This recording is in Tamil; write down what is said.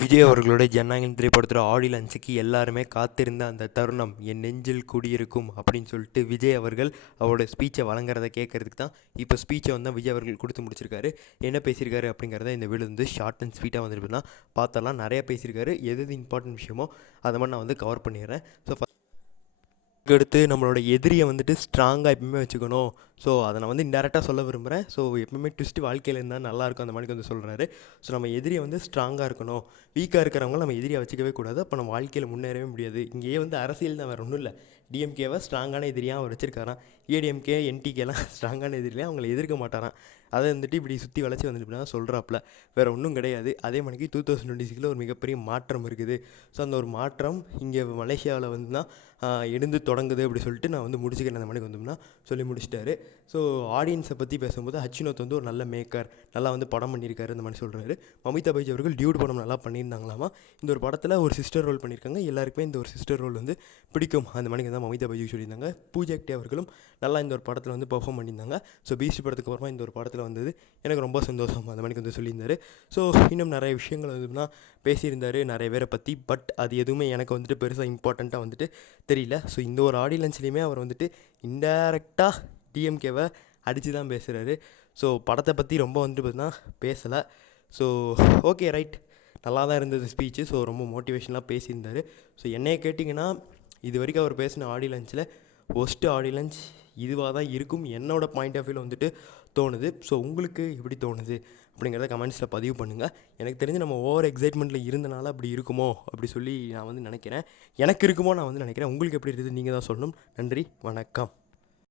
விஜய் அவர்களுடைய ஜனநாயகன் திரைப்படத்தோட ஆடியோ லான்ச்சுக்கு எல்லாருமே காத்திருந்த அந்த தருணம் என் நெஞ்சில் குடியிருக்கும் அப்படின்னு சொல்லிட்டு விஜய் அவர்கள் அவரோட ஸ்பீச்சை வழங்குறதை கேட்கறதுக்கு தான் இப்போ ஸ்பீச்சை வந்து விஜய் அவர்கள் கொடுத்து முடிச்சிருக்காரு. என்ன பேசியிருக்காரு அப்படிங்கிறத இந்த வீடு வந்து ஷார்ட் அண்ட் ஸ்வீட்டாக வந்துருக்குன்னா பார்த்தலாம். நிறையா பேசியிருக்காரு. எது இம்பார்ட்டன்ட் விஷயமோ அதை மாதிரி நான் வந்து கவர் பண்ணிடுறேன். ஸோ அடுத்து நம்மளோட எதிரியை வந்துட்டு ஸ்ட்ராங்காக எப்பவுமே வச்சுக்கணும். ஸோ அதை நான் வந்து இன்டெரக்டாக சொல்ல விரும்புகிறேன். ஸோ எப்பவுமே ட்விஸ்ட்டு வாழ்க்கையில் இருந்தால் நல்லாயிருக்கும் அந்த மாதிரி வந்து சொல்கிறாரு. ஸோ நம்ம எதிரியை வந்து ஸ்ட்ராங்காக இருக்கணும். வீக்காக இருக்கிறவங்க நம்ம எதிரியை வச்சுக்கவே கூடாது. அப்போ நம்ம வாழ்க்கையில் முன்னேறவே முடியாது. இங்கேயே வந்து அரசியல் தான், வேறு ஒன்றும் இல்லை. டிஎம்கேவை ஸ்ட்ராங்கான எதிரியாக அவர் வச்சிருக்காராம். ஏடிஎம்கே என்டிகேலாம் ஸ்ட்ராங்கான எதிரியாக அவங்களை எதிர்க்க மாட்டாராம். அதை வந்துட்டு இப்படி சுற்றி வளைச்சி வந்துட்டு இப்படி தான் சொல்கிறாப்புல. வேறு ஒன்றும் கிடையாது. அதே மணிக்கு 2026 ஒரு மிகப்பெரிய மாற்றம் இருக்குது. ஸோ அந்த ஒரு மாற்றம் இங்கே மலேசியாவில் வந்து தான் எழுந்து தொடங்குது அப்படி சொல்லிட்டு நான் வந்து முடிச்சுக்கிறேன். அந்த மணிக்கு வந்தோம்னா சொல்லி முடிச்சிட்டாரு. ஸோ ஆடியன்ஸை பற்றி பேசும்போது அச்சுனோத் வந்து ஒரு நல்ல மேக்கர், நல்லா வந்து படம் பண்ணியிருக்காரு அந்த மாதிரி சொல்கிறாரு. மமிதா பைஜ் அவர்கள் டியூட் படம் நல்லா பண்ணியிருந்தாங்களாமா. இந்த ஒரு படத்தில் ஒரு சிஸ்டர் ரோல் பண்ணியிருக்காங்க. எல்லாருக்குமே இந்த ஒரு சிஸ்டர் ரோல் வந்து பிடிக்கும் அந்த மணிக்கு தான் மமிதா பைஜ் சொல்லியிருந்தாங்க. பூஜா ஹெக்டே அவர்களும் நல்லா இந்த ஒரு படத்தில் வந்து பெர்ஃபார்ம் பண்ணியிருந்தாங்க. ஸோ பீஸ்ட் படத்துக்கு அப்புறமா இந்த ஒரு படத்தில் வந்தது எனக்கு ரொம்ப சந்தோஷம் அந்த மணிக்கு வந்து சொல்லியிருந்தார். ஸோ இன்னும் நிறைய விஷயங்கள் வந்து பேசியிருந்தார் நிறைய பேரை பற்றி. பட் அது எதுவுமே எனக்கு வந்துட்டு பெருசாக இம்பார்ட்டண்ட்டாக வந்துட்டு தெரியல. ஸோ இந்த ஒரு ஆடியோ லான்ச்லேயுமே அவர் வந்துட்டு இன்டேரக்டாக டிஎம்கேவை அடித்து தான் பேசுகிறாரு. ஸோ படத்தை பற்றி ரொம்ப வந்துட்டு பார்த்தீங்கன்னா பேசலை. ஸோ ஓகே ரைட், நல்லா தான் இருந்தது ஸ்பீச்சு. ஸோ ரொம்ப மோட்டிவேஷனாக பேசியிருந்தார். ஸோ என்னைய கேட்டிங்கன்னா இது வரைக்கும் அவர் பேசின ஆடியோ லான்ச்சில் ஒஸ்ட்டு ஆடியோ லான்ச் இதுவாக தான் இருக்கும் என்னோடய பாயிண்ட் ஆஃப் வியூவில் வந்துட்டு தோணுது. ஸோ உங்களுக்கு எப்படி தோணுது அப்படிங்கிறத கமெண்ட்ஸில் பதிவு பண்ணுங்கள். எனக்கு தெரிஞ்சு நம்ம ஓவர் எக்ஸைட்மெண்ட்டில் இருந்தனால அப்படி இருக்குமோ அப்படி சொல்லி நான் வந்து நினைக்கிறேன். எனக்கு இருக்குமோ நான் வந்து நினைக்கிறேன். உங்களுக்கு எப்படி இருக்குது நீங்கள் தான் சொல்லணும். நன்றி, வணக்கம்.